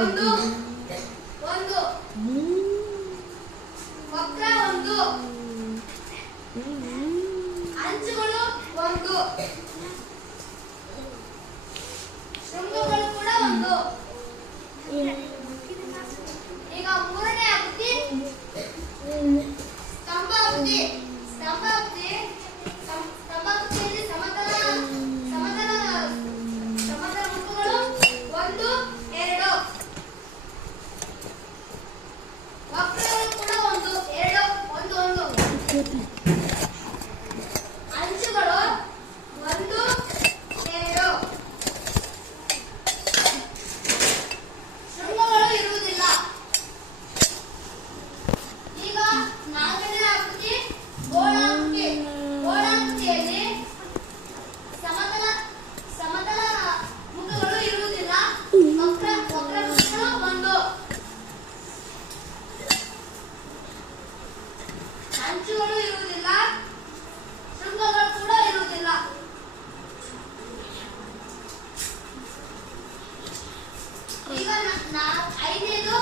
ಒಂದು ಒಂದು ವಕ್ರ ಒಂದು ಅಂಚುಗಳು ಒಂದು ಶೃಂಗಗಳು ಕೂಡ ಒಂದು. ಈಗ ಮೂರನೇ ಆವೃತ್ತಿ ಸ್ತಂಭಾವೃತ್ತಿ. ಸ್ತಂಭಾವೃತ್ತಿಯಲ್ಲಿ ಸಮತಲ ಮುಖಗಳು ಒಂದು ಎರಡು, ವಕ್ರಗಳು ಕೂಡ ಒಂದು ಎರಡು ಒಂದು ಒಂದು, ಅಂಚುಗಳು ಒಂದು ಎರಡು, ಶೃಂಗಗಳು ಇರುವುದಿಲ್ಲ. ಈಗ ನಾಲ್ಕನೇ ಆವೃತ್ತಿ ಗೋಳಾಕೃತಿ. ಗೋಳಾಕೃತಿಯಲ್ಲಿ ಸಮತಲ ಮುಖಗಳು ಇರುವುದಿಲ್ಲ, ವಕ್ರ ಮುಖಗಳು ಒಂದು, ಅಂಚುಗಳು ಇರುವುದಿಲ್ಲ, ಶೃಂಗಗಳು ಕೂಡ ಇರುವುದಿಲ್ಲ. ಈಗ ಐದನೇದು